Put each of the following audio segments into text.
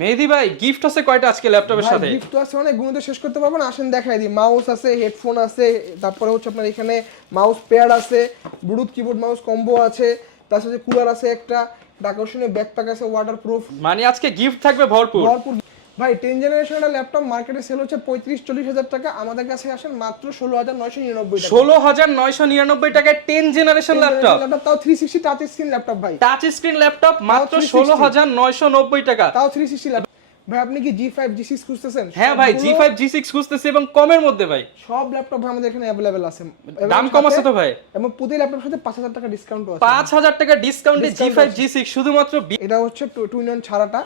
মেহেদী ভাই গিফট আছে কয়টা আজকে ল্যাপটপের সাথে? গিফট তো আছে অনেক, গুণে তো শেষ করতে পারবো না। আসেন দেখাই দিই। মাউস আছে, হেডফোন আছে, তারপরে হচ্ছে আপনার এখানে মাউস প্যাড আছে, ব্লুটুথ কিবোর্ড মাউস কম্বো আছে, প্লাস হচ্ছে কুলার আছে, একটা আকর্ষণীয় ব্যাকপ্যাক আছে ওয়াটারপ্রুফ। মানে আজকে গিফট থাকবে ভরপুর। ভরপুর ভাই। 10 জেনারেশনের ল্যাপটপ মার্কেটে সেল হচ্ছে 35-40 হাজার টাকা, আমাদের কাছে আসেন মাত্র 16,999 টাকা। 16,999 টাকায় 10 জেনারেশন ল্যাপটপ, তাও 360 টাচ স্ক্রিন ল্যাপটপ ভাই। টাচ স্ক্রিন ল্যাপটপ মাত্র 16,990 টাকা। তাও 360 ল্যাপটপ ভাই। আপনি কি G5 G6 খুঁজতেছেন? হ্যাঁ ভাই, G5 G6 খুঁজতেছি এবং কমের মধ্যে ভাই। সব ল্যাপটপ ভাই আমাদের এখানে अवेलेबल আছে। দাম কম আছে তো ভাই? এবং প্রতি ল্যাপটপের সাথে 5,000 টাকা ডিসকাউন্ট আছে। 5,000 টাকা ডিসকাউন্টে G5 G6 শুধুমাত্র। এটা হচ্ছে 2-in-1 ছাড়াটা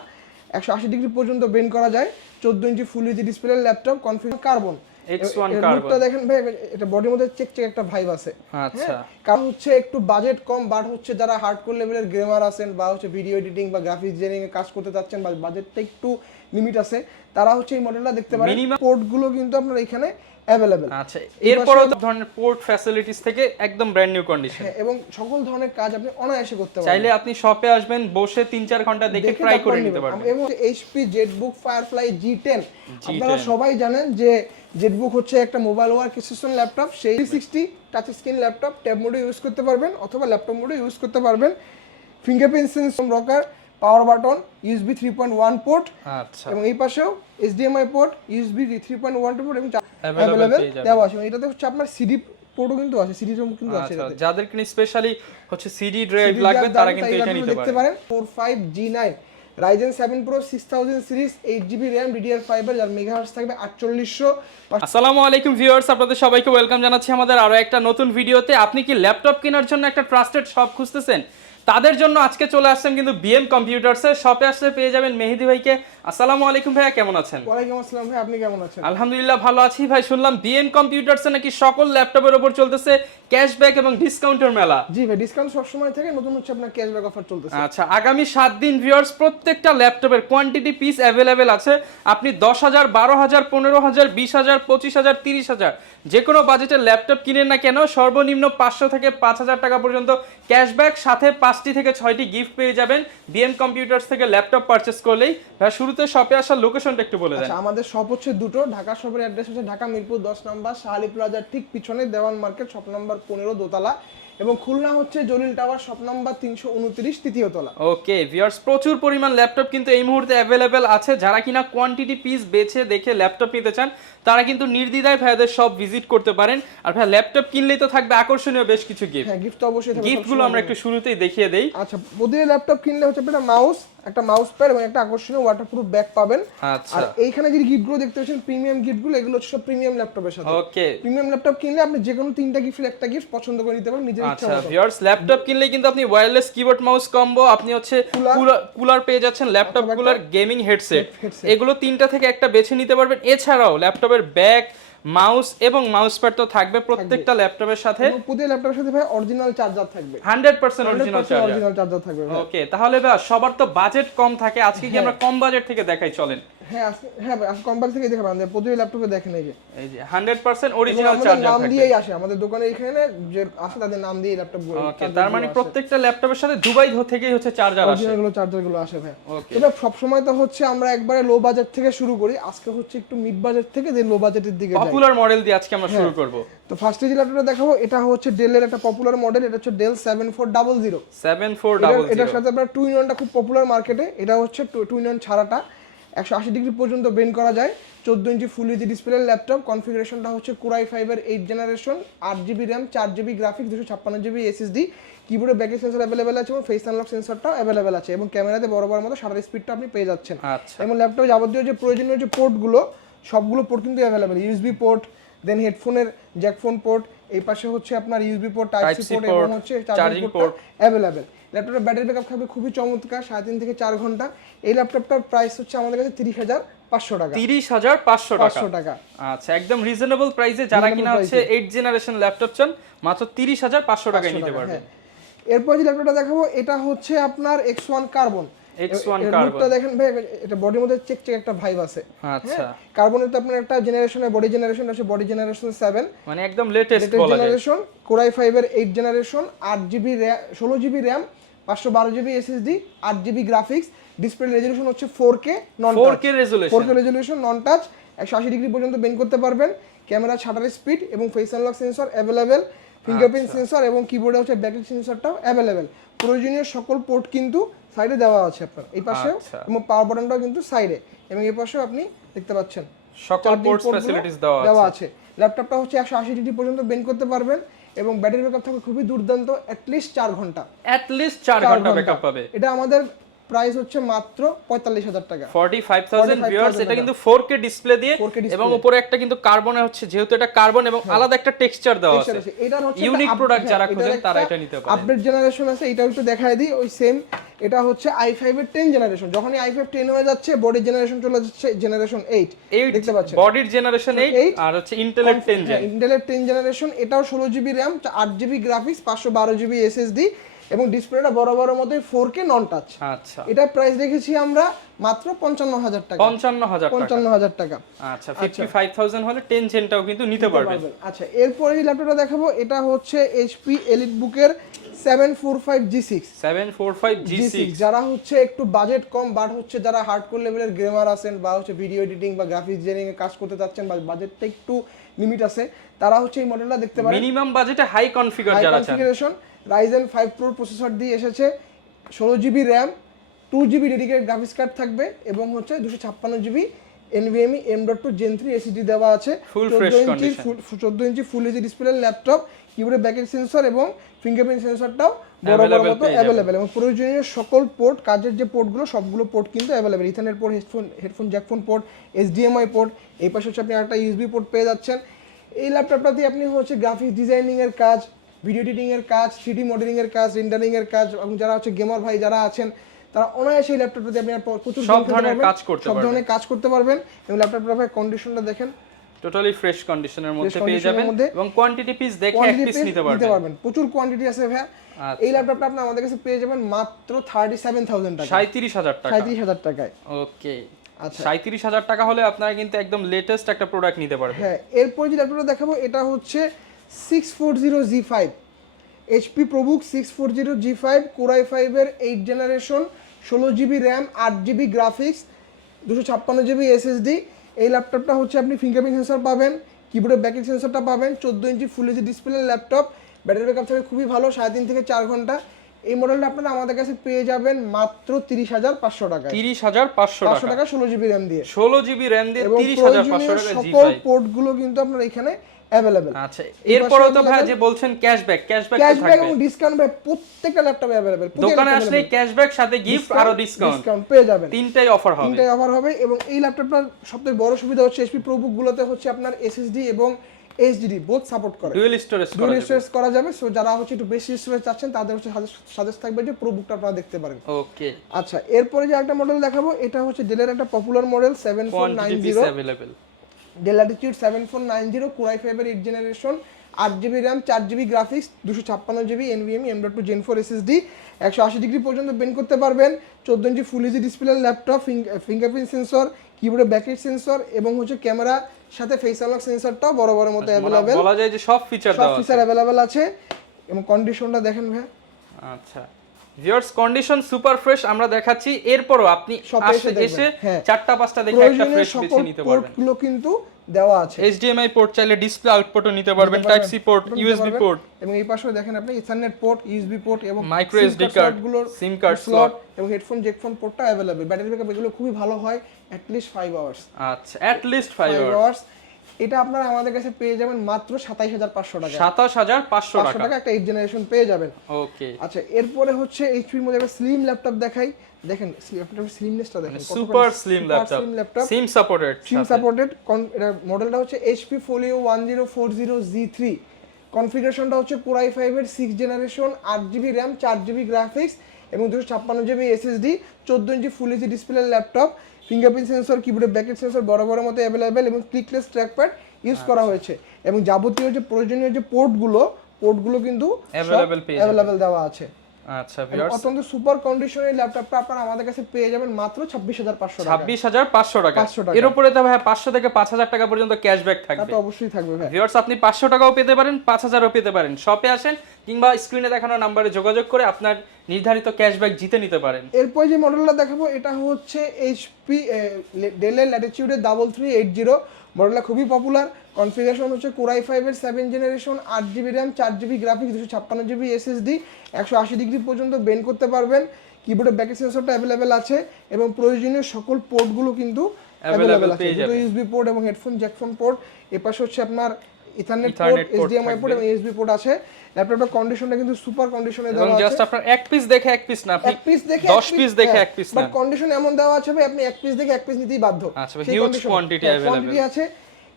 180 ডিগ্রি পর্যন্ত বেন্ড করা যায়। 14 inch full HD display laptop, configure carbon X1 লুকটা দেখেন ভাই, এটা বডির মধ্যে চেক একটা ভাইব আছে। আচ্ছা, কারণ হচ্ছে একটু বাজেট কম, বাট হচ্ছে যারা হার্ডকোর লেভেলের গেমার আছেন বা হচ্ছে ভিডিও এডিটিং বা গ্রাফিক্স ডিজাইনিং এ কাজ করতে যাচ্ছেন বা বাজেটটা একটু লিমিট আছে, তারা হচ্ছে এই মডেলটা দেখতে পারেন। পোর্ট গুলো কিন্তু আপনার এখানে अवेलेबल। আচ্ছা, এরপরও ধরনের পোর্ট ফ্যাসিলিটিস থেকে একদম ব্র্যান্ড নিউ কন্ডিশন এবং সকল ধরনের কাজ আপনি অনায়াসে করতে পারবেন। চাইলে আপনি শপে আসবেন, বসে 3-4 ঘন্টা দেখে ট্রাই করে নিতে পারবেন। এবং HP জেটবুক ফায়ারফ্লাই G10 আপনারা সবাই জানেন যে জেটবুক হচ্ছে একটা মোবাইল ওয়ার্ক স্টেশন ল্যাপটপ। সেই 360 টাচ স্ক্রিন ল্যাপটপ, ট্যাব মোডে ইউজ করতে পারবেন অথবা ল্যাপটপ মোডে ইউজ করতে পারবেন। Fingerprint sensor, rocker, power button, USB 3.1 port. আচ্ছা, এবং এই পাশেও HDMI পোর্ট, USB 3.1 পোর্ট এবং अवेलेबल দেওয়া আছে। এটাতে হচ্ছে আপনার সিডি পোর্টও কিন্তু আছে, সিডি রোম কিন্তু আছে। আচ্ছা, যাদের কিনা স্পেশালি হচ্ছে সিডি ড্রাইভ লাগবে তারা কিন্তু এটা নিতে পারেন। 45G9 Ryzen 7 Pro 6000 series, 8GB RAM, DDR5 এর, যার মেগাহার্টজ থাকবে 4800। আসসালামু আলাইকুম ভিউয়ার্স, আপনাদের সবাইকে ওয়েলকাম জানাচ্ছি আমাদের আরো একটা নতুন ভিডিওতে। আপনি কি ল্যাপটপ কেনার জন্য একটা ট্রাস্টেড শপ খুঁজতেছেন? তাদের জন্য আজকে চলে আসছেন কিন্তু বিএম কম্পিউটারসের শপে। আসলে পেয়ে যাবেন মেহেদী ভাইকে। আসসালামু আলাইকুম ভাইয়া, কেমন আছেন? ওয়ালাইকুম আসসালাম ভাই, আপনি কেমন আছেন? আলহামদুলিল্লাহ ভালো আছি ভাই। শুনলাম বিএম কম্পিউটারসে নাকি সকল ল্যাপটপের উপর চলতেছে ক্যাশব্যাক এবং ডিসকাউন্টের মেলা। জি ভাই, ডিসকাউন্ট সব সময় থাকে, নতুন হচ্ছে আপনার ক্যাশব্যাক অফার চলতেছে। আচ্ছা, আগামী 7 দিন ভিউয়ার্স প্রত্যেকটা ল্যাপটপের কোয়ান্টিটি পিস अवेलेबल আছে। আপনি 10,000, 12,000, 15,000, 20,000, 25,000, 30,000 যে কোনো বাজেটের ল্যাপটপ কিনেন না কেন, সর্বনিম্ন 500 থেকে 5,000 টাকা পর্যন্ত ক্যাশব্যাক, সাথে 5টি থেকে 6টি গিফট পেয়ে যাবেন বিএম কম্পিউটারস থেকে ল্যাপটপ পারচেজ করলেই। ভাই শুরুতে শপে আসার লোকেশনটা একটু বলে দেন। আচ্ছা, আমাদের শপ হচ্ছে দুটো। ঢাকা শপের অ্যাড্রেস হচ্ছে ঢাকা মিরপুর 10 নম্বর শাহালি প্লাজার ঠিক পিছনে দেওয়ান মার্কেট, শপ নাম্বার 15 দোতলা। এবং খুলনা হচ্ছে জলিল টাওয়ার, শপ নাম্বার 329 তৃতীয় তলা। ওকে ভিউয়ার্স, প্রচুর পরিমাণ ল্যাপটপ কিন্তু এই মুহূর্তে अवेलेबल আছে। যারা কিনা কোয়ান্টিটি পিস বেছে দেখে ল্যাপটপ নিতে চান তারা কিন্তু নির্দ্বিধায় ভাইদের সব ভিজিট করতে পারেন। আর ভাই ল্যাপটপ কিনলেই তো থাকবে আকর্ষণীয় বেশ কিছু গিফট। হ্যাঁ, গিফট তো অবশ্যই থাকবে। গিফটগুলো আমরা একটু শুরুতেই দেখিয়ে দেই। আচ্ছা, প্রতিটি ল্যাপটপ কিনলে হচ্ছে একটা মাউস, একটা মাউস প্যাড এবং একটা আকর্ষণীয় ওয়াটারপ্রুফ ব্যাগ পাবেন। আচ্ছা, আর এইখানে যে গিফটগুলো দেখতে পাচ্ছেন প্রিমিয়াম গিফটগুলো, এগুলো হচ্ছে সব প্রিমিয়াম ল্যাপটপের সাথে। ওকে, প্রিমিয়াম ল্যাপটপ কিনলে আপনি যে কোনো 3টা গিফটের একটা গিফট পছন্দ করে নিতে পারেন নিজের ইচ্ছা আচ্ছা মতো। ভিউয়ার্স, ল্যাপটপ কিনলে কিন্তু আপনি ওয়্যারলেস কিবোর্ড মাউস কম্বো, আপনি হচ্ছে কুলার পেয়ে যাচ্ছেন, ল্যাপটপ কুলার, গেমিং হেডসেট, এগুলো 3টা থেকে একটা বেছে নিতে পারবেন। এছাড়াও ল্যাপটপের ব্যাগ, মাউস এবং মাউস প্যাড তো থাকবে প্রত্যেকটা ল্যাপটপের সাথে। প্রতি ল্যাপটপের সাথে ভাই অরিজিনাল চার্জার থাকবে, 100% অরিজিনাল চার্জার থাকবে। ওকে, তাহলে ভাই সবার তো বাজেট কম থাকে, আজকে কি আমরা কম বাজেট থেকে দেখাই চলেন? হ্যাঁ ভাই, আজকে কোম্পানি থেকে দেখাবেন। প্রতি ল্যাপটপে দেখেন এই যে 100% অরিজিনাল চার্জার নাম থাকবে। দিয়েই আসে আমাদের দোকানে, এখানে যে আসে তাদের নাম দিয়ে ল্যাপটপগুলো। ওকে, তার মানে প্রত্যেকটা ল্যাপটপের সাথে দুবাই থেকেই হচ্ছে চার্জার আসে। অরিজিনাল চার্জারগুলো আসে ভাই। ওকে, তবে সব সময় তো হচ্ছে আমরা একবারে লো বাজেট থেকে শুরু করি, আজকে হচ্ছে একটু মিড বাজেট থেকে যে লো বাজেটের দিকে যাই। পপুলার মডেল দিয়ে আজকে আমরা শুরু করব। তো ফার্স্টে যে ল্যাপটপটা দেখাবো এটা হচ্ছে ডেলের একটা পপুলার মডেল, এটা হচ্ছে ডেল 7400। 7400 এটার সাথে আপনার 2-in-1টা খুব পপুলার মার্কেটে। এটা হচ্ছে 2-in-1 ছাড়াটা 180 ডিগ্রি পর্যন্ত বেন্ড করা যায়। 14 inch full HD display laptop, কনফিগারেশনটা হচ্ছে কোরাই 5 এর 8 generation, 8GB RAM, 4GB graphics, 256GB SSD। কিবোর্ডে ব্যাকলাইট সেন্সর अवेलेबल আছে এবং ফেস আনলক সেন্সরটাও अवेलेबल আছে এবং ক্যামেরাতে বড় মতো শাটার স্পিডটা আপনি পেয়ে যাচ্ছেন। আচ্ছা, এবং ল্যাপটপে যাবতীয় যে প্রয়োজনীয় যে পোর্টগুলো সবগুলো পোর্ট কিন্তু अवेलेबल। USB পোর্ট, দেন হেডফোনের জ্যাক ফোন পোর্ট, এই পাশে হচ্ছে আপনার USB port, type C port এবং হচ্ছে চার্জিং পোর্ট अवेलेबल। ল্যাপটপের ব্যাটারি ব্যাকআপ থাকবে খুবই চমৎকার, 3.5 থেকে 4 ঘন্টা। এই ল্যাপটপটার প্রাইস হচ্ছে আমাদের কাছে 30,500 টাকা। 30,500 টাকা। আচ্ছা, একদম রিজনেবল প্রাইসে যারা কিনা হচ্ছে 8 জেনারেশন ল্যাপটপ চান মাত্র 30,500 টাকায় নিতে পারবেন। এরপর যে ল্যাপটপটা দেখাবো এটা হচ্ছে আপনার X1 কার্বন। X1 লুকটা দেখেন ভাই, এটা বডির মধ্যে চেক একটা ভাইব আছে। আচ্ছা, কার্বনের তো আপনার একটা জেনারেশনের বডি জেনারেশন আছে, বডি জেনারেশন 7, মানে একদম লেটেস্ট বলা যায়। জেনারেশন, কোরাই 5 এর 8 generation, 8GB RAM, 16GB RAM, 512 GB SSD, 8 GB graphics, display resolution হচ্ছে 4K নন 4K রেজোলিউশন 4K রেজোলিউশন নন টাচ, 180 ডিগ্রি পর্যন্ত বেন্ড করতে পারবেন। ক্যামেরা শাটার স্পিড এবং face unlock sensor available, fingerprint sensor এবং কিবোর্ডে হচ্ছে ব্যাকলাইট সেন্সরটাও অ্যাভেলেবেল। প্রয়োজনীয় সকল পোর্ট কিন্তু সাইডে দেওয়া আছে আপনার এই পাশেও, এবং পাওয়ার বাটনটাও কিন্তু সাইডে, এবং এই পাশেও আপনি দেখতে পাচ্ছেন সকল পোর্টস ফ্যাসিলিটিস দেওয়া আছে। ল্যাপটপটা হচ্ছে 180 ডিগ্রি পর্যন্ত বেন্ড করতে পারবেন, এবং ব্যাটারি ব্যাকআপ থাকবে খুবই দুর্দান্ত, অ্যাটলিস্ট 4 ঘন্টা। অ্যাটলিস্ট 4 ঘন্টা ব্যাকআপ পাবে। এটা আমাদের প্রাইস হচ্ছে মাত্র 45,000 টাকা। 45,000 ভিউয়ার্স, এটা কিন্তু 4K ডিসপ্লে দিয়ে, এবং উপরে একটা কিন্তু কার্বনের হচ্ছে, যেহেতু এটা কার্বন এবং আলাদা একটা টেক্সচার দেওয়া আছে। এটার হচ্ছে ইউনিক প্রোডাক্ট যারা খুঁজেন তারা এটা নিতে পারেন। আপডেট জেনারেশন আছে, এটাও একটু দেখায় দিই। ওই সেম, এটা হচ্ছে i5 এর 10 জেনারেশন। যখনই i5 10 হয়ে যাচ্ছে, বডির জেনারেশন চলে যাচ্ছে জেনারেশন 8 দেখতে পাচ্ছেন, বডির জেনারেশন 8 আর হচ্ছে ইন্টেলের 10 জেন। ইন্টেলের 10 জেনারেশন, এটাও 16 GB RAM, 8 GB graphics, 512 GB SSD, এবং ডিসপ্লেটা বড় বড় মতো 4K নন টাচ। আচ্ছা, এটা প্রাইস রেখেছি আমরা মাত্র 55,000 টাকা। 55,000 টাকা। আচ্ছা, 55,000 হলে 10 জেনটাও কিন্তু নিতে পারবেন। আচ্ছা, এরপরে যে ল্যাপটপটা দেখাবো, এটা হচ্ছে HP EliteBook-এর 745G6। 745G6 যারা হচ্ছে একটু বাজেট কম, বাট হচ্ছে যারা হার্ডকোর লেভেলের গেমার আছেন, বা হচ্ছে ভিডিও এডিটিং বা গ্রাফিক্স ডিজাইনিং এ কাজ করতে চাচ্ছেন, বা বাজেটটা একটু লিমিট আছে, তারা হচ্ছে এই মডেলটা দেখতে পারেন। মিনিমাম বাজেটে হাই কনফিগার যারা চান। Ryzen 5 Pro প্রসেসর দিয়ে এসেছে, 16 GB RAM, 2 GB dedicated graphics card থাকবে, এবং হচ্ছে 256 GB NVMe M.2 Gen 3 SSD দেওয়া আছে। 14 inch full HD display laptop, কিবোর্ডে ব্যাকলাইট সেন্সর এবং ফিঙ্গারপ্রিন্ট সেন্সরটাও বড় বড় মতো অ্যাভেলেবেল, এবং প্রয়োজনীয় সকল পোর্ট, কাজের যে পোর্টগুলো সবগুলো পোর্ট কিন্তু available. Ethernet port, headphone jack phone port, HDMI port, এই পাশে হচ্ছে আপনি একটা USB পোর্ট পেয়ে যাচ্ছেন। এই ল্যাপটপটা দিয়ে আপনি হচ্ছে গ্রাফিক্স ডিজাইনিং এর কাজ, ভিডিও এডিটিং এর কাজ, 3D মডেলিং এর কাজ, রেন্ডারিং এর কাজ, এবং যারা হচ্ছে গেমার ভাই যারা আছেন, তারা অনায়াসে এই ল্যাপটপটা দিয়ে আপনি প্রচুর সব ধরনের কাজ করতে পারবেন। এবং ল্যাপটপটার ভাই কন্ডিশনটা দেখেন, টোটালি ফ্রেশ কন্ডিশনের মধ্যে পেয়ে যাবেন, এবং কোয়ান্টিটি পিস দেখে এক পিস নিতে পারবেন। প্রচুর কোয়ান্টিটি আছে ভাই। এই ল্যাপটপটা আপনি আমাদের কাছে পেয়ে যাবেন মাত্র 37,000 টাকা, 37,000 টাকা। 37,000 টাকায়। ওকে, আচ্ছা, 37,000 টাকা হলে আপনারা কিন্তু একদম লেটেস্ট একটা প্রোডাক্ট নিতে পারবেন। হ্যাঁ, এরপর যে ল্যাপটপটা দেখাবো, এটা হচ্ছে 640G5 HP ProBook 640G5, Core i5 এর 8 generation, 16 GB RAM, 8 GB graphics, 256 GB SSD. এই ল্যাপটপটা হচ্ছে আপনি ফিঙ্গারপ্রিন্ট সেন্সর পাবেন, কিবোর্ডের ব্যাকলাইট সেন্সরটা পাবেন, 14 inch full HD display laptop, battery backup থাকবে খুবই ভালো, 3.5 থেকে 4 ঘন্টা। এই মডেলটা আপনারা আমাদের কাছে পেয়ে যাবেন মাত্র 30,500 টাকায়। 30,500 টাকা 16 জিবি র‍্যাম দিয়ে, 16 জিবি র‍্যাম দিয়ে 30,500 টাকা। সকল পোর্টগুলো কিন্তু আপনার এখানে অ্যাভেলেবল। আচ্ছা, এরপরও তো ভাই যে বলছেন ক্যাশব্যাক থাকবে, এবং ডিসকাউন্ট ভাই প্রত্যেকটা ল্যাপটপে অ্যাভেলেবল। দোকানে আসলে ক্যাশব্যাক সাথে গিফট আর ডিসকাউন্ট পেয়ে যাবেন। তিনটাই অফার হবে। এবং এই ল্যাপটপটার সবথেকে বড় সুবিধা হচ্ছে HP ProBook গুলোতে হচ্ছে আপনার SSD এবং HDD বোথ সাপোর্ট করে, ডুয়াল স্টোরেজ করা যাবে। সো যারা হচ্ছে একটু বেশি স্টোরেজ চাচ্ছেন, তাদের হচ্ছে সাজেস্ট থাকবে যে ProBookটা আপনারা দেখতে পারেন। ওকে, আচ্ছা, এরপরে যে একটা মডেল দেখাবো, এটা হচ্ছে ডেলের একটা popular model 7490 available. Dell Latitude 7490, Core i5 এর 8 generation, 8 GB RAM, 4 GB graphics, 256 GB NVMe M.2 Gen 4 SSD, 180 degree পর্যন্ত বেন্ড করতে পারবেন, 14 inch full HD display laptop, fingerprint sensor, কিবোর্ডে ব্যাকলাইট সেন্সর, এবং হচ্ছে ক্যামেরা সাথে ফেস আনলক সেন্সরটাও বড় বড় মতো অ্যাভেলেবেল। বলা যায় যে সব ফিচার অ্যাভেলেবেল আছে, এবং কন্ডিশনটা দেখেন ভাই। আচ্ছা ভিউয়ার্স, কন্ডিশন সুপার ফ্রেশ আমরা দেখাচ্ছি, এরপরও আপনি এসে চারটা পাঁচটা দেখে একটা ফ্রেশ বেছে নিতে পারবেন। পোর্টগুলো কিন্তু দেওয়া আছে, HDMI পোর্ট চাইলে ডিসপ্লে আউটপুটও নিতে পারবেন, type C port, USB port, এবং এই পাশেও দেখেন আপনি ইথারনেট পোর্ট, USB পোর্ট, এবং micro SD card, SIM card slot, এবং হেডফোন জ্যাক ফোন পোর্টটা अवेलेबल। ব্যাটারি ব্যাকআপ এগুলো খুবই ভালো হয়, অ্যাট লিস্ট 5 আওয়ার্স। আচ্ছা, অ্যাট লিস্ট 5 আওয়ার্স। এটা আপনারা আমাদের কাছে পেয়ে যাবেন মাত্র 27,500 টাকা। 27,500 টাকা একটা 8 জেনারেশন পেয়ে যাবেন। ওকে, আচ্ছা, এরপরে হচ্ছে HP এর মধ্যে একটা স্লিম ল্যাপটপ দেখাই। দেখেন ল্যাপটপের স্লিমনেসটা দেখেন, super slim laptop, SIM supported. এটা মডেলটা হচ্ছে HP Folio 1040G3। কনফিগারেশনটা হচ্ছে Core i5 এর 6 generation, 8 GB RAM, 4 GB graphics, এবং 256 GB SSD, 14 inch full HD display laptop, fingerprint sensor, কিবোর্ডে ব্যাকলাইট সেন্সর বড় বড় মতো অ্যাভেলেবেল, এবং ক্লিকলেস ট্র্যাকপ্যাড ইউজ করা হয়েছে, এবং যাবতীয় যে প্রয়োজনীয় যে পোর্টগুলো কিন্তু অ্যাভেলেবেল দেওয়া আছে। আচ্ছা ভিউয়ার্স, অত্যন্ত সুপার কন্ডিশনের ল্যাপটপটা আপনারা আমাদের কাছে পেয়ে যাবেন মাত্র 26,500 টাকা। 26,500 টাকা। এর উপরে তো ভাই 500 থেকে 5,000 টাকা পর্যন্ত ক্যাশব্যাক থাকবে। তা তো অবশ্যই থাকবে ভাই। ভিউয়ার্স, আপনি 500 টাকাও পেতে পারেন, 5,000ও পেতে পারেন। শপে আসেন, কিংবা স্ক্রিনে দেখানো নাম্বারে যোগাযোগ করে আপনার নির্ধারিত ক্যাশব্যাক জিতে নিতে পারেন। এরপর যে মডেলটা দেখাবো এটা হচ্ছে এইচপি ডেলের ল্যাটিটিউডের 3380 মডেলটা খুবই পপুলার। কনফিগারেশন হচ্ছে কোরাই 5 এর 7 generation, 8GB RAM, 4GB graphics, 256GB SSD, 180 degree পর্যন্ত বেন্ড করতে পারবেন। কিবোর্ডে ব্যাকেট সেন্সরটা অ্যাভেলেবেল আছে এবং প্রয়োজনীয় সকল পোর্টগুলো কিন্তু অ্যাভেলেবেল আছে। দুটো ইউএসবি পোর্ট এবং হেডফোন জ্যাকফোন পোর্ট। এপাশে হচ্ছে আপনার ইথারনেট পোর্ট, HDMI পোর্ট এবং USB পোর্ট আছে। ল্যাপটপের কন্ডিশনটা কিন্তু সুপার কন্ডিশনে দেওয়া আছে। জাস্ট আপনার এক পিস দেখে এক পিস না, আপনি 10 পিস দেখে এক পিস না, বাট কন্ডিশন এমন দেওয়া আছে ভাই আপনি এক পিস দেখে এক পিস নিতেই বাধ্য। আচ্ছা, হিউজ কোয়ান্টিটি अवेलेबल আছে।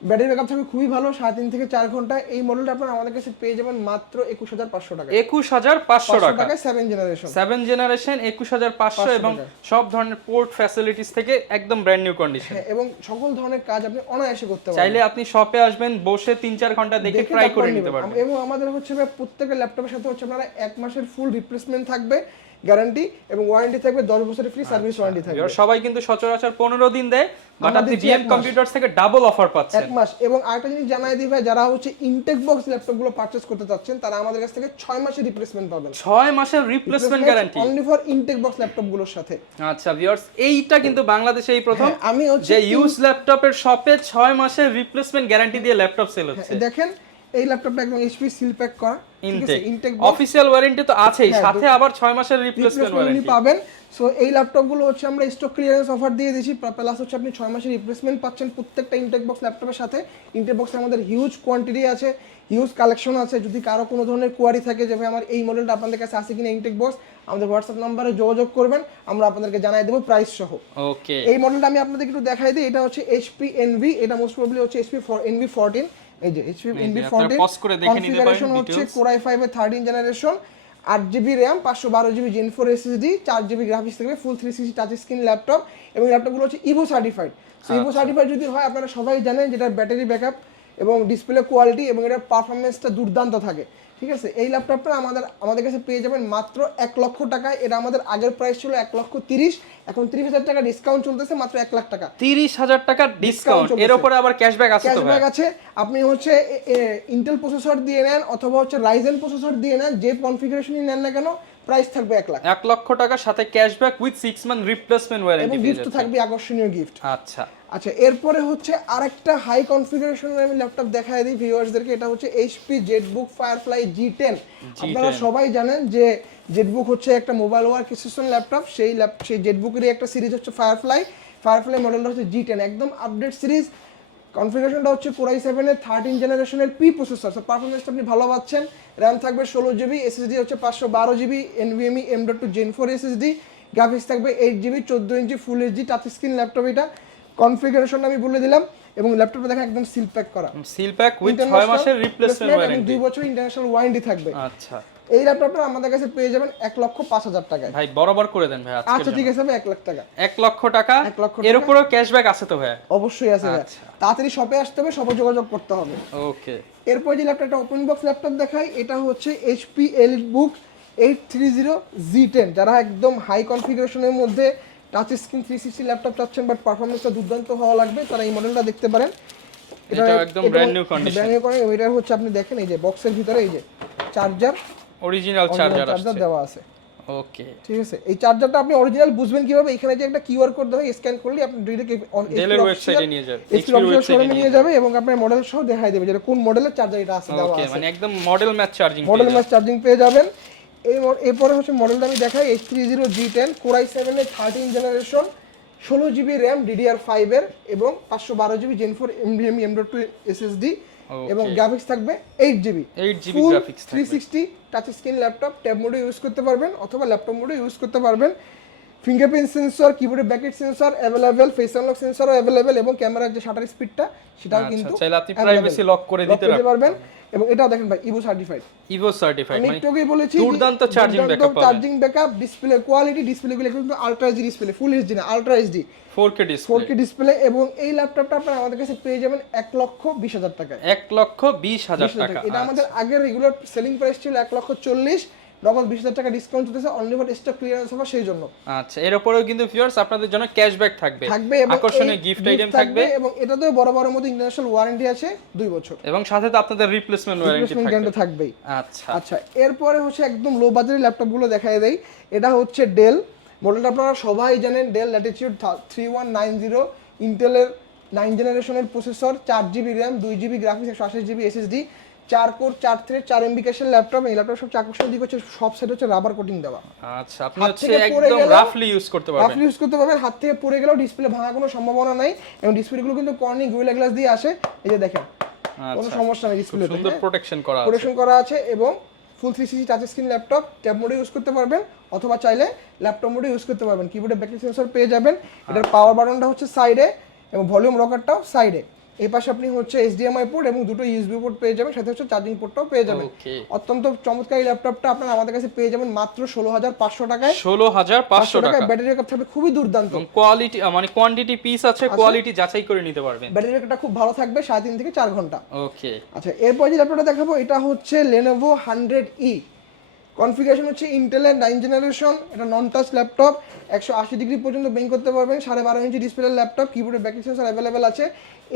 ব্যাটারি ব্যাকআপ থাকবে খুবই ভালো, 3.5 থেকে 4 ঘন্টা। এই মডেলটা আপনারা আমাদের কাছে পেয়ে যাবেন মাত্র 21500 টাকা। 21500 টাকা 7 জেনারেশন 21500 এবং সব ধরনের পোর্ট ফ্যাসিলিটিস থেকে একদম ব্র্যান্ড নিউ কন্ডিশন। এবং সকল ধরনের কাজ আপনি অনায়াসে করতে পারবেন। চাইলে আপনি শপে আসবেন, বসে 3-4 ঘন্টা দেখে ট্রাই করে নিতে পারবেন। এবং আমাদের হচ্ছে প্রত্যেকটা ল্যাপটপের সাথে হচ্ছে আপনারা 1 মাসের ফুল রিপ্লেসমেন্ট থাকবে, গ্যারান্টি এবং ওয়ারেন্টি থাকবে, 10 বছরের ফ্রি সার্ভিস ওয়ারেন্টি থাকবে। সবাই কিন্তু সচরাচর 15 দিন দেয়, বাট আপনি ডিএম কম্পিউটারস থেকে ডাবল অফার পাচ্ছেন 1 মাস। এবং আরেকটা জিনিস জানাই দিই ভাই, যারা হচ্ছে ইনটেক বক্স ল্যাপটপগুলো পারচেজ করতে চাচ্ছেন তারা আমাদের কাছ থেকে 6 মাসের রিপ্লেসমেন্ট পাবেন। 6 মাসের replacement guarantee only for intact box ল্যাপটপগুলোর সাথে। আচ্ছা ভিউয়ার্স, এইটা কিন্তু বাংলাদেশে এই প্রথম আমি হচ্ছে যে ইউজ ল্যাপটপের শপে 6 মাসের রিপ্লেসমেন্ট গ্যারান্টি দিয়ে ল্যাপটপ সেল হচ্ছে। দেখেন এই ল্যাপটপটা একদম এইচপি সিল প্যাক করা, ঠিক আছে, ইনটেক অফিশিয়াল ওয়ারেন্টি তো আছেই, সাথে আবার 6 মাসের রিপ্লেসমেন্ট ওয়ারেন্টি পাবেন। সো এই ল্যাপটপগুলো হচ্ছে আমরা স্টক ক্লিয়ারেন্স অফার দিয়ে দিয়েছি, প্লাস হচ্ছে আপনি 6 মাসের রিপ্লেসমেন্ট পাচ্ছেন প্রত্যেকটা ইনটেক বক্স ল্যাপটপের সাথে। ইনটেক বক্সে আমাদের হিউজ কোয়ান্টিটি আছে, হিউজ কালেকশন আছে। যদি কারো কোনো ধরনের কোয়ারি থাকে যে ভাই আমার এই মডেলটা আপনাদের কাছে আছে কিনা ইনটেক বক্স, আমাদের হোয়াটসঅ্যাপ নম্বরে যোগাযোগ করবেন, আমরা আপনাদেরকে জানাই দেবো প্রাইস সহ। ওকে, এই মডেলটা আমি আপনাদেরকে একটু দেখাই দিই। এটা হচ্ছে HP Envy, এটা মোস্ট প্রবাবলি হচ্ছে Envy 14। এই যে HP Envy 14 কনফিগারেশন হচ্ছে কোরাই 5 এর 13 generation, 8GB RAM, 512GB Gen 4 SSD, 4GB graphics থাকবে, ফুল 360 টাচ স্ক্রিন ল্যাপটপ। এবং ল্যাপটপগুলো হচ্ছে Ivo certified. So Ivo certified যদি হয় আপনারা সবাই জানেন যেটার ব্যাটারি ব্যাকআপ এবং ডিসপ্লে কোয়ালিটি এবং এটার পারফরম্যান্সটা দুর্দান্ত থাকে, ঠিক আছে। এই ল্যাপটপটা আমাদের কাছে পেয়ে যাবেন মাত্র 1 লক্ষ টাকায়। এটা আমাদের আগের প্রাইস ছিল 1,30,000, এখন 30,000 টাকা ডিসকাউন্ট চলতেছে, মাত্র 1 লাখ টাকা, 30,000 টাকা ডিসকাউন্ট। এর উপরে আবার ক্যাশব্যাক আছে, ক্যাশব্যাক আছে। আপনি হচ্ছে ইন্টেল প্রসেসর দিয়ে নেন অথবা হচ্ছে রাইজেন প্রসেসর দিয়ে নেন, যে কনফিগারেশনই নেন না কেন প্রাইস থাকবে 1 লাখ। 1 লক্ষ টাকার সাথে cashback with 6 month replacement warranty এবং গিফট থাকবে, আকর্ষণীয় গিফট। আচ্ছা আচ্ছা, এরপরে হচ্ছে আরেকটা হাই কনফিগারেশনের আমি ল্যাপটপ দেখাই দিই ভিউয়ার্সদেরকে। এটা হচ্ছে HP ZBook Firefly G10। আপনারা সবাই জানেন যে ZBook হচ্ছে একটা মোবাইল ওয়ার্ক স্টেশন ল্যাপটপ। সেই ZBook-এরই একটা সিরিজ হচ্ছে ফায়ারফ্লাই মডেলটা হচ্ছে G10, একদম আপডেট সিরিজ। কনফিগারেশনটা হচ্ছে কোরাই 7 এর 13 জেনারেশনের P প্রসেসর। সো পারফরম্যান্সটা আপনি ভালো পাচ্ছেন। RAM থাকবে 16GB, SSD হচ্ছে 512GB, NVMe M.2 Gen 4 SSD, graphics থাকবে 8GB, 14 ইঞ্চি ফুল HD টাচ স্ক্রিন ল্যাপটপ। এটা কনফিগারেশনটা আমি বলে দিলাম এবং ল্যাপটপটা দেখেন একদম সিল প্যাক করা, সিল প্যাক উইথ 6 মাসের রিপ্লেসমেন্ট ওয়ারেন্টি, 2 বছর ইন্টারন্যাশনাল ওয়ারেন্টি থাকবে। আচ্ছা, এই ল্যাপটপটা আমাদের কাছে পেয়ে যাবেন 1,05,000 টাকায়। ভাই বরাবর করে দেন ভাই আজকে। আচ্ছা ঠিক আছে ভাই, 1 লাখ টাকা। 1 লক্ষ টাকা, এর উপরও ক্যাশব্যাক আছে তো ভাই? অবশ্যই আছে ভাই। তাড়াতাড়ি শপে আসতে হবে, শপে যোগাযোগ করতে হবে। ওকে, এরপর যে ল্যাপটপটা ওপেন বক্স ল্যাপটপ দেখাই, এটা হচ্ছে HP EliteBook 830 G10। যারা একদম হাই কনফিগারেশনের মধ্যে টাচ স্ক্রিন 360 ল্যাপটপ চাচ্ছেন বাট পারফরম্যান্সটা দুর্দান্ত হওয়া লাগবে, তারা এই মডেলটা দেখতে পারেন। এটা একদম ব্র্যান্ড নিউ কন্ডিশন। এটা হচ্ছে আপনি দেখেন এই যে বক্সের ভিতরে এই যে চার্জার, অরিজিনাল চার্জার দেওয়া আছে। ওকে, ঠিক আছে। এই চার্জারটা আপনি অরিজিনাল বুঝবেন কিভাবে? এখানে যে একটা কিউআর কোড দেওয়া স্ক্যান করলে আপনি ডিরেক্ট ডেলের ওয়েবসাইটে নিয়ে যাবে, HP ওয়েবসাইটে নিয়ে যাবে এবং আপনার মডেল সহ দেখাই দেবে যে কোন মডেলের চার্জার এটা আছে দেওয়া আছে। ওকে, মানে একদম মডেল ম্যাচ চার্জিং পেয়ে যাবেন। এরপরে হচ্ছে মডেলটা আমি দেখাই, H30 G10 কোরাই 7 এর 13 জেনারেশন, 16GB RAM DDR5 এর এবং 512GB Gen 4 NVMe M.2 SSD এবং গ্রাফিক্স থাকবে 8GB গ্রাফিক্স থাকবে, 360 টাচ স্ক্রিন ল্যাপটপ। ট্যাব মোডে ইউজ করতে পারবেন অথবা ল্যাপটপ মোডে ইউজ করতে পারবেন। ফিঙ্গারপ্রিন্ট সেন্সর, কিবোর্ডে backlight sensor available, face unlock সেন্সরও अवेलेबल এবং ক্যামেরার যে শাটার স্পিডটা সেটাও কিন্তু চাইলে আপনি প্রাইভেসি লক করে দিতে পারবেন। এবং এটাও দেখেন ভাই ইভো সার্টিফাইড মানে আমি তোকে বলেছি দুর্দান্ত চার্জিং ব্যাকআপ, ডিসপ্লে কোয়ালিটি, ডিসপ্লেগুলো কিন্তু ultra HD display, full HD না আলট্রা এইচডি 4K ডিসপ্লে। এবং এই ল্যাপটপটা আপনারা আমাদের কাছে পেয়ে যাবেন 1,20,000 টাকায়। 1,20,000 টাকা। এটা আমাদের আগের রেগুলার সেলিং প্রাইস ছিল 1,40,000, নগদ 20,000 টাকা ডিসকাউন্ট চলতেছে only for stock clearance offer সেই জন্য। আচ্ছা, এর উপরেও কিন্তু ভিউয়ার্স আপনাদের জন্য ক্যাশব্যাক থাকবে এবং আকর্ষণীয় গিফট আইটেম থাকবে এবং এটাতেও বরাবরের মতো ইন্টারন্যাশনাল ওয়ারেন্টি আছে 2 বছর এবং সাথে তো আপনাদের রিপ্লেসমেন্ট ওয়ারেন্টি থাকবেই। আচ্ছা আচ্ছা, এরপরে হচ্ছে একদম লো বাজেটের ল্যাপটপগুলো দেখাই দেই। এটা হচ্ছে ডেল মডেলটা, আপনারা সবাই জানেন ডেল ল্যাটিটিউড 3190, ইন্টেলের 9 জেনারেশনের processor, 4GB RAM, 2GB graphics, 128GB SSD, 4 core 4 thread 4 MB ক্যাশের ল্যাপটপ। এই ল্যাপটপ সবচেয়ে আকর্ষণীয় দিক হচ্ছে সব সাইড হচ্ছে রাবার কোটিং দেওয়া। আচ্ছা, আপনি হচ্ছে একদম রাফলি ইউজ করতে পারবেন। হাত থেকে পড়ে গেলেও ডিসপ্লে ভাঙার কোনো সম্ভাবনা নাই এবং ডিসপ্লেগুলো কিন্তু কর্নিং গোরিলা গ্লাস দিয়ে আসে, এই যে দেখেন কোনো সমস্যা নেই, ডিসপ্লে সুন্দর প্রোটেকশন করা আছে এবং ফুল 360 টাচ স্ক্রিন ল্যাপটপ, ট্যাব মোডে ইউজ করতে পারবেন অথবা চাইলে ল্যাপটপ মোডে ইউজ করতে পারবেন। কিবোর্ডে ব্যাটারি সেন্সর পেয়ে যাবেন, এটার পাওয়ার বাটনটা হচ্ছে সাইডে এবং ভলিউম রকারটাও সাইডে। এই পাশে আপনি হচ্ছে HDMI পোর্ট এবং দুটো USB পোর্ট পেয়ে যাবেন, সাথে হচ্ছে চার্জিং পোর্টটাও পেয়ে যাবেন। অত্যন্ত চমৎকার এই ল্যাপটপটা আপনারা আমাদের কাছে পেয়ে যাবেন মাত্র 16,500 টাকায়। 16,500 টাকায় ব্যাটারি ব্যাকআপ থাকবে খুবই দুর্দান্ত, কোয়ালিটি মানে কোয়ান্টিটি পিস আছে, কোয়ালিটি যাচাই করে নিতে পারবেন। ব্যাটারি ব্যাকআপটা খুব ভালো থাকবে 3.5 থেকে 4 ঘন্টা। ওকে, আচ্ছা, এরপর যে ল্যাপটপটা দেখাবো এটা হচ্ছে Lenovo 100E। কনফিগারেশন হচ্ছে ইন্টেলের 9 জেনারেশন, এটা নন টাচ ল্যাপটপ, 180 ডিগ্রি পর্যন্ত বেন্ড করতে পারবেন, 12.5 ইঞ্চি ডিসপ্লের ল্যাপটপ, কিবোর্ডে ব্যাটারি সেন্সর अवेलेबल আছে।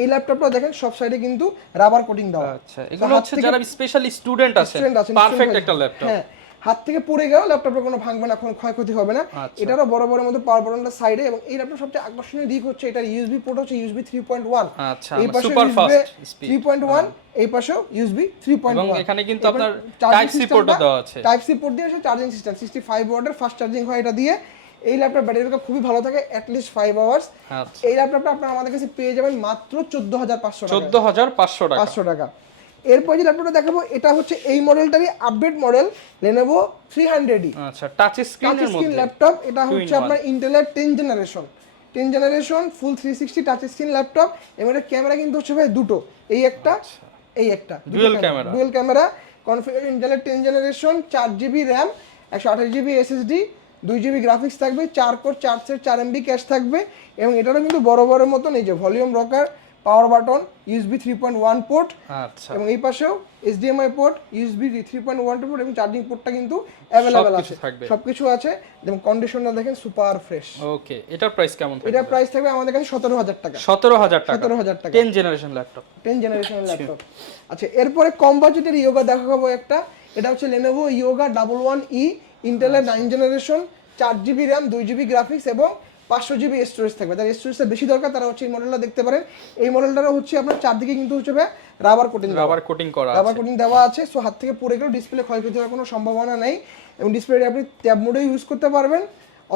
এই ল্যাপটপটা দেখেন সব সাইডে কিন্তু রাবার কোটিং দেওয়া। আচ্ছা, এগুলো হচ্ছে যারা স্পেশালি স্টুডেন্ট আছে পারফেক্ট একটা ল্যাপটপ। হ্যাঁ, হাত থেকে পড়ে গেল ল্যাপটপটা কোনো ভাঙবে না, কোনো ক্ষয়ক্ষতি হবে না। এটারও বড় বড় মধ্যে পাওয়ার বাটনটা সাইডে এবং এই ল্যাপটপ সবচেয়ে আকর্ষণীয় দিক হচ্ছে এটার ইউএসবি পোর্ট হচ্ছে ইউএসবি 3.1। আচ্ছা, এই পাশে সুপার ফাস্ট স্পিড 3.1, এই পাশেও ইউএসবি 3.1 এবং এখানে কিন্তু আপনার টাইপ সি পোর্টও দেওয়া আছে। টাইপ সি পোর্ট দিয়ে আছে, চার্জিং সিস্টেম 65 ওয়াটের ফাস্ট চার্জিং হয় এটা দিয়ে। এই ল্যাপটপ ব্যাটারি ব্যাকআপ খুবই ভালো থাকে, অ্যাট লিস্ট 5 আওয়ার্স। এই ল্যাপটপটা আপনারা আমাদের কাছে পেয়ে যাবেন মাত্র 14,500 টাকা। এরপর যে ল্যাপটপটা দেখাবো এটা হচ্ছে এই মডেলটারই আপডেট মডেল Lenovo 300E। আচ্ছা, টাচ স্ক্রিনের মধ্যে ল্যাপটপ, এটা হচ্ছে আপনার ইন্টেলের 10 জেনারেশন ফুল 360 টাচ স্ক্রিন ল্যাপটপ এবং এর ক্যামেরা কিন্তু হচ্ছে ভাই দুটো, এই একটা এই একটা ডুয়াল ক্যামেরা। কনফিগারেশন ইন্টেলের 10 generation, 4GB RAM, 128GB SSD, 2GB graphics থাকবে, 4 কোর 4 থ্রেড 4 MB ক্যাশ থাকবে এবং এটারও কিন্তু বড় বড় মতন এই যে volume rocker, power button, USB 3.1 port. আচ্ছা, এবং এই পাশেও HDMI পোর্ট, USB 3.1 পোর্ট এবং চার্জিং পোর্টটা কিন্তু अवेलेबल আছে, সবকিছু আছে। এবং কন্ডিশনটা দেখেন সুপার ফ্রেশ। ওকে, এটার প্রাইস কেমন থাকবে? এটা প্রাইস থাকবে আমাদের কাছে 17,000 টাকা। 17,000 টাকা 10 জেনারেশন ল্যাপটপ। আচ্ছা, এরপরে কম বাজেটের ইয়োগা দেখাবো একটা, এটা হচ্ছে Lenovo Yoga 11E, ইন্টেলের 9 generation, 4GB RAM, 2GB graphics এবং 500GB স্টোরেজ থাকবে। যারা স্টোরেজটা বেশি দরকার তারা হচ্ছে এই মডেলটা দেখতে পারেন। এই মডেলটারও হচ্ছে আপনার চারদিকে কিন্তু হচ্ছে রাবার কোটিং দেওয়া আছে, সো হাত থেকে পড়ে গেলেও ডিসপ্লে ক্ষয়ক্ষতি হওয়ার কোনো সম্ভাবনা নেই এবং ডিসপ্লেটা আপনি ট্যাব মোডেও ইউজ করতে পারবেন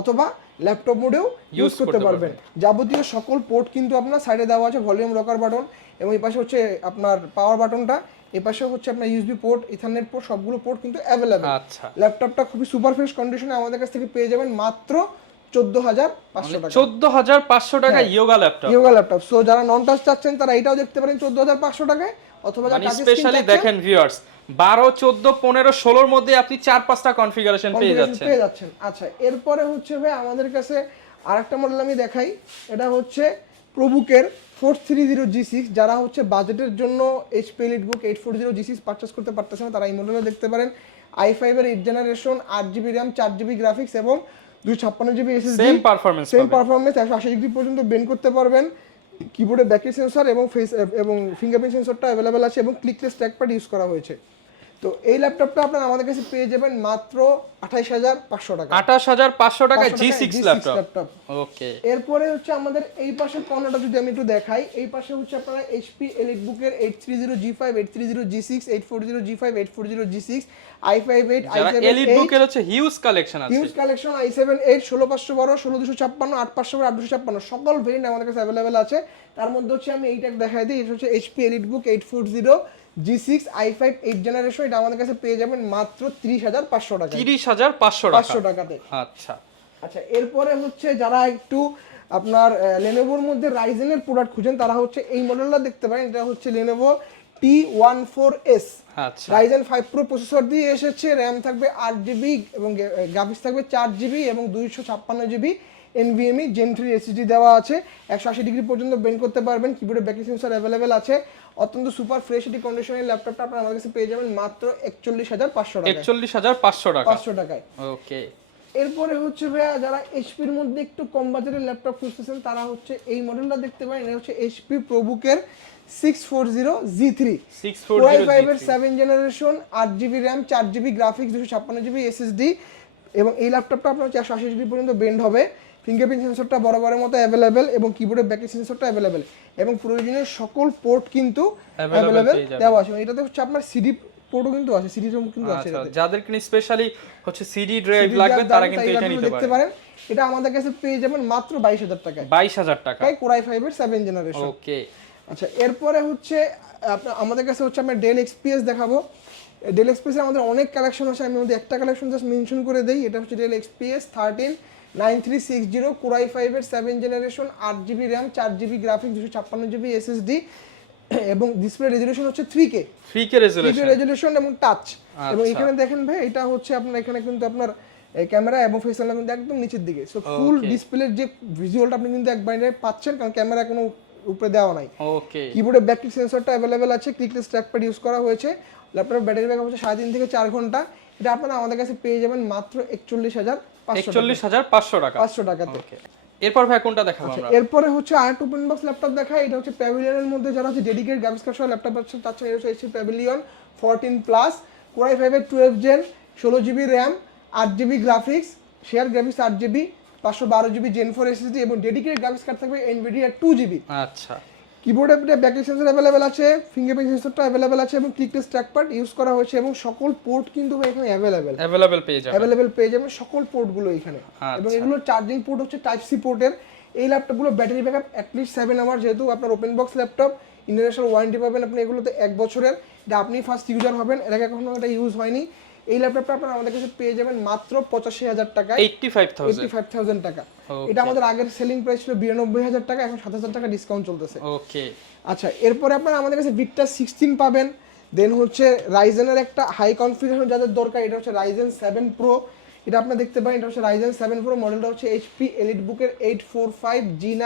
অথবা ল্যাপটপ মোডেও ইউজ করতে পারবেন। যাবতীয় সকল পোর্ট কিন্তু আপনার সাইডে দেওয়া আছে, ভলিউম রকার বাটন এবং এই পাশে হচ্ছে আপনার পাওয়ার বাটনটা, এই পাশে হচ্ছে আপনার ইউএসবি পোর্ট, ইথারনেট পোর্ট, সবগুলো পোর্ট কিন্তু अवेलेबल। আচ্ছা, ল্যাপটপটা খুবই সুপার ফ্রেশ কন্ডিশনে আমাদের কাছ থেকে পেয়ে যাবেন মাত্র 14,500 টাকা। 14,500 টাকা ইয়োগা ল্যাপটপ। সো যারা নন টাচ চাচ্ছেন তারা এটাও দেখতে পারেন 14,500 টাকায় অথবা যারা টাচ স্পেশালি দেখেন ভিউয়ার্স 12 14 15 16 এর মধ্যে আপনি 4-5টা কনফিগারেশন পেয়ে যাচ্ছেন। আচ্ছা, এরপরে হচ্ছে ভাই আমাদের কাছে আরেকটা মডেল আমি দেখাই, এটা হচ্ছে প্রবুকের 430G6। যারা হচ্ছে বাজেটের জন্য HP EliteBook 840G6 পারচেজ করতে পারতেছেন তারা এই মডেলটা দেখতে পারেন। i5 এর 8 generation, 8GB RAM, 4GB graphics এবং 256GB SSD, same performance 180 degree পর্যন্ত বেন্ড করতে পারবেন। কিবোর্ডে ব্যাটারি সেন্সর এবং ফেস এবং ফিঙ্গারপ্রিন্ট সেন্সরটা अवेलेबल আছে এবং ক্লিকলেস ট্র্যাকপ্যাড ইউজ করা হয়েছে। তো এই ল্যাপটপটা আপনারা আমাদের কাছে পেয়ে যাবেন মাত্র 28,500 টাকা। 28,500 টাকায় G6 ল্যাপটপ। ওকে, এরপরে হচ্ছে আমাদের এই পাশের কর্নারটা যদি আমি একটু দেখাই, এই পাশে হচ্ছে আপনারা HP EliteBook এর 830G5, 830G6, 840G5, 840G6, i5-8, যারা EliteBook এর হচ্ছে হিউজ কালেকশন আছে, i7-8, 16512, 16556, 8552, 8256 সকল ভেরিয়েন্ট আমাদের কাছে अवेलेबल আছে। তার মধ্যে হচ্ছে আমি এইটা দেখাই দিই, এটা হচ্ছে HP EliteBook 840G6 i5 8 generation, এটা আমাদের কাছে পেয়ে যাবেন মাত্র 30,500 টাকা। 30,500 টাকাতে। আচ্ছা, এরপরে হচ্ছে যারা একটু আপনার Lenovoর মধ্যে রাইজেনের প্রোডাক্ট খুঁজেন তারা হচ্ছে এই মডেলটা দেখতে পারেন, এটা হচ্ছে Lenovo T14S। আচ্ছা, Ryzen 5 Pro প্রসেসর দিয়ে এসেছে, র্যাম থাকবে 8GB এবং গ্রাফিক্স থাকবে 4GB এবং 256GB NVMe Gen 3 SSD দেওয়া আছে, 180 ডিগ্রি পর্যন্ত বেন্ড করতে পারবেন, কিবোর্ডে ব্যাটারি সেন্সর অ্যাভেলেবেল আছে, অত্যন্ত সুপার ফ্রেশ এটি কন্ডিশনের ল্যাপটপটা আপনারা আমাদের কাছে পেয়ে যাবেন মাত্র 41,500 টাকায়। 41,500 টাকা, 500 টাকায়। ওকে। এরপরে হচ্ছে ভাইয়া যারা এইচপির মধ্যে একটু কম বাজেটের ল্যাপটপ খুঁজতেছেন তারা হচ্ছে এই মডেলটা দেখতে পারেন। এটা হচ্ছে এইচপি প্রোবুকের 640G3 Core i5 এর 7 generation, 8GB RAM, 4GB graphics, 256GB SSD, এবং এই ল্যাপটপটা আপনার 180 ডিগ্রি পর্যন্ত বেন্ড হবে। ফিঙ্গারপ্রিন্ট সেন্সরটা বরাবরের মতো অ্যাভেলেবেল এবং কিবোর্ডের ব্যাটারি সেন্সরটা অ্যাভেলেবেল এবং প্রয়োজনীয় সকল পোর্ট কিন্তু অ্যাভেলেবেল দেওয়া আছে। এটাতে হচ্ছে আপনার সিডি পোর্টও কিন্তু আছে, সিডি রোম কিন্তু আছে। যাদের কিনা স্পেশালি হচ্ছে সিডি ড্রাইভ লাগবে তারা কিন্তু এটা নিতে পারেন। এটা আমাদের কাছে পেয়ে যাবেন মাত্র 22,000 টাকায়। 22,000 টাকা, Core i5 এর 7 জেনারেশন। ওকে। আচ্ছা, এরপরে হচ্ছে আমাদের কাছে হচ্ছে আমরা ডেল এক্সপিএস দেখাবো। ডেল এক্সপিএস এর আমাদের অনেক কালেকশন আছে, আমি মধ্যে একটা কালেকশন জাস্ট মেনশন করে দেই। এটা হচ্ছে ডেল এক্সপিএস 139360 Core i5 এর 7 generation, 8GB RAM, 4GB graphics, 256GB SSD এবং ডিসপ্লে রেজোলিউশন হচ্ছে 3K রেজোলিউশন এবং টাচ। এবং এখানে দেখেন ভাই, এটা হচ্ছে আপনার এখানে কিন্তু আপনার ক্যামেরা এবং ফেস আনলক কিন্তু একদম নিচের দিকে, সো ফুল ডিসপ্লের যে ভিজুয়ালটা আপনি কিন্তু একবারে পাচ্ছেন, কারণ ক্যামেরা কোনো উপরে দেওয়া নাই। ওকে। কিবোর্ডে ব্যাটারি সেন্সরটা अवेलेबल আছে, ক্লিকলেস ট্র্যাকপ্যাড ইউজ করা হয়েছে। ল্যাপটপের ব্যাটারি ব্যাকআপ হচ্ছে 3.5 থেকে 4 ঘন্টা। এটা আপনারা আমাদের কাছে পেয়ে যাবেন মাত্র 41,500 টাকা, 500 টাকাতে। ওকে। এরপর ভাই কোনটা দেখাবো আমরা? এরপরে হচ্ছে আরেকটা ওপেন বক্স ল্যাপটপ দেখাই। এটা হচ্ছে প্যাভিলিয়নের মধ্যে যারা হচ্ছে ডেডিকেটেড গ্রাফিক্স কার্ড সহ ল্যাপটপ আছে তার এটা হচ্ছে HP pavilion 14 plus, Core i5 এর 12 gen, 16GB RAM, 8GB graphics, share graphics 8GB, 512GB Gen 4 SSD এবং ডেডিকেটেড গ্রাফিক্স কার্ড থাকবে NVIDIA 2GB। আচ্ছা। কিবোর্ডে ব্যাটারি সেন্সর অ্যাভেলেবেল আছে, ফিঙ্গারপ্রিন্ট সেন্সরটা অ্যাভেলেবেল আছে এবং ক্লিকলেস ট্র্যাকপ্যাড ইউজ করা হয়েছে এবং সকল পোর্ট কিন্তু এখানে অ্যাভেলেবেল পেয়ে যাবেন সকল পোর্টগুলো এখানে। এবং এগুলো চার্জিং পোর্ট হচ্ছে টাইপ সি পোর্টের। এই ল্যাপটপগুলো ব্যাটারি ব্যাকআপ অ্যাটলিস্ট 7 আওয়ার, যেহেতু আপনার open box laptop, international warranty পাবেন আপনি এগুলোতে 1 বছরের। এটা আপনি ফার্স্ট ইউজার হবেন, এর আগে কখনো এটা ইউজ হয়নি। এই ল্যাপটপটা আপনারা আমাদের কাছে পেয়ে যাবেন মাত্র 85,000 টাকায়, 85,000 টাকা। এটা আমাদের আগের সেলিং প্রাইস ছিল 92,000 টাকা, এখন 7,000 টাকা ডিসকাউন্ট চলতেছে। ওকে। আচ্ছা, এরপরে আপনারা আমাদের কাছে ভিক্টার 16 পাবেন। দেন হচ্ছে রাইজেনের একটা হাই কনফিগারেশন যাদের দরকার, এটা হচ্ছে রাইজেন 7 প্রো। এটা আপনারা দেখতে পারেন, এটা হচ্ছে রাইজেন 7 প্রো, মডেলটা হচ্ছে এইচপি এলিটবুকের 845G9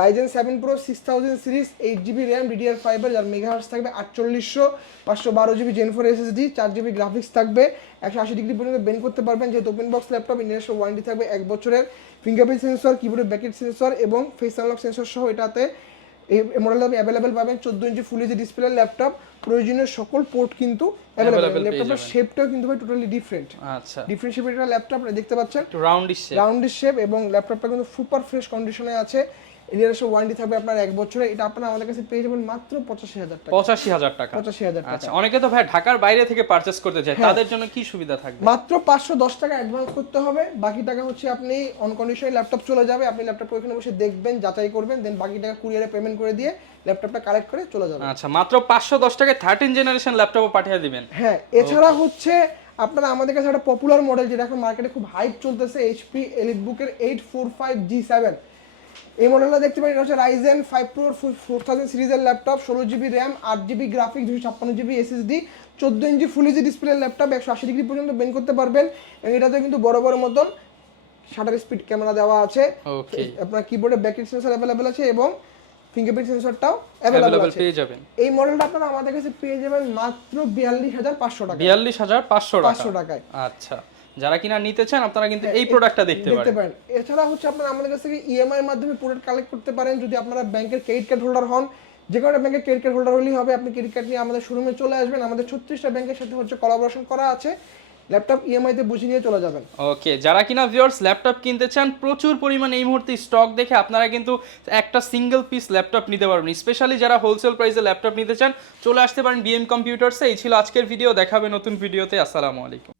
Ryzen 7 pro 6000 series, 8GB RAM, DDR5 এর, যার মেগাহার্টজ থাকবে 4800, 512GB Gen 4 SSD, 4GB graphics থাকবে, 180 ডিগ্রি পর্যন্ত বেন্ড করতে পারবেন, যেহেতু open box laptop, international warranty থাকবে 1 বছরের। ফিঙ্গারপ্রিন্ট সেন্সর, কিবোর্ডের ব্যাকেট সেন্সর এবং ফেস আনলক সেন্সর সহ এটাতে এই মডেলটা আপনি অ্যাভেলেবেল পাবেন। 14 inch full HD display laptop, প্রয়োজনীয় সকল পোর্ট কিন্তু অ্যাভেলেবেল। ল্যাপটপের শেপটাও কিন্তু ভাই টোটালি ডিফারেন্ট। আচ্ছা, ডিফারেন্ট শেপের একটা ল্যাপটপ আপনি দেখতে পাচ্ছেন, রাউন্ডিশ শেপ এবং ল্যাপটপটা কিন্তু সুপার ফ্রেশ কন্ডিশনে আছে। ইন্টারন্যাশনাল ওয়ারেন্টি থাকবে আপনার 1 বছরে। এটা আপনারা আমাদের কাছে পেয়ে যাবেন মাত্র 85,000 টাকা। 85,000 টাকা। 85,000 টাকা। আচ্ছা, অনেকে তো ভাই ঢাকার বাইরে থেকে পারচেজ করতে চায়, তাদের জন্য কি সুবিধা থাকবে? মাত্র 510 টাকা অ্যাডভান্স করতে হবে, বাকি টাকা হচ্ছে আপনি অন কন্ডিশনে ল্যাপটপ চলে যাবে, আপনি ল্যাপটপ ওখানে বসে দেখবেন, যাচাই করবেন, দেন বাকি টাকা কুরিয়ারে পেমেন্ট করে দিয়ে ল্যাপটপটা কালেক্ট করে চলে যাবে। আচ্ছা, মাত্র 510 টাকায় 13 জেনারেশন ল্যাপটপও পাঠিয়ে দিবেন। হ্যাঁ, এছাড়া হচ্ছে আপনারা আমাদের কাছে একটা পপুলার মডেল যেটা এখন মার্কেটে খুব হাইপ চলতেছে, এইচপি এলিটবুকের 845G7। এই মডেলটা দেখতে পারেন, এটা হচ্ছে রাইজেন 5 প্রো 4000 সিরিজের laptop, 16GB RAM, 8GB graphics, 256GB SSD, 14 inch full HD display laptop, 180 degree পর্যন্ত বেন্ড করতে পারবেন এবং এটাতে কিন্তু বড় বড় মতন শাটার স্পিড ক্যামেরা দেওয়া আছে। ওকে। আপনার কিবোর্ডে ব্যাকেট সেন্সর অ্যাভেলেবেল আছে এবং ফিঙ্গারপ্রিন্ট সেন্সরটাও অ্যাভেলেবেল পেয়ে যাবেন। এই মডেলটা আপনারা আমাদের কাছে পেয়ে যাবেন মাত্র 42,500 টাকা। 42,500 টাকায়। আচ্ছা, যারা কিনা নিতে চান আপনারা কিন্তু এই প্রোডাক্টটা দেখতে পারেন। এছাড়া হচ্ছে আপনারা আমাদের কাছ থেকে ইএমআই এর মাধ্যমে প্রোডাক্ট কালেক্ট করতে পারেন। যদি আপনারা ব্যাংকের ক্রেডিট কার্ড হোল্ডার হন, যে কোনো ব্যাংকের ক্রেডিট কার্ড হোল্ডার হলেই হবে, আপনি ক্রেডিট কার্ড নিয়ে আমাদের শোরুমে চলে আসবেন। আমাদের 36টা ব্যাংকের সাথে হচ্ছে কোলাবোরেশন করা আছে, ল্যাপটপ ইএমআই তে বুঝে নিয়ে চলে যাবেন। ওকে, যারা কিনা ভিউয়ার্স ল্যাপটপ কিনতে চান, প্রচুর পরিমাণে এই মুহূর্তে স্টক দেখে আপনারা কিন্তু একটা সিঙ্গেল পিস ল্যাপটপ নিতে পারবেন। স্পেশালি যারা হোলসেল প্রাইসে ল্যাপটপ নিতে চান, চলে আসতে পারেন বিএম কম্পিউটারসে। এই ছিল আজকের ভিডিও, দেখাবে নতুন ভিডিওতে। আসসালামু আলাইকুম।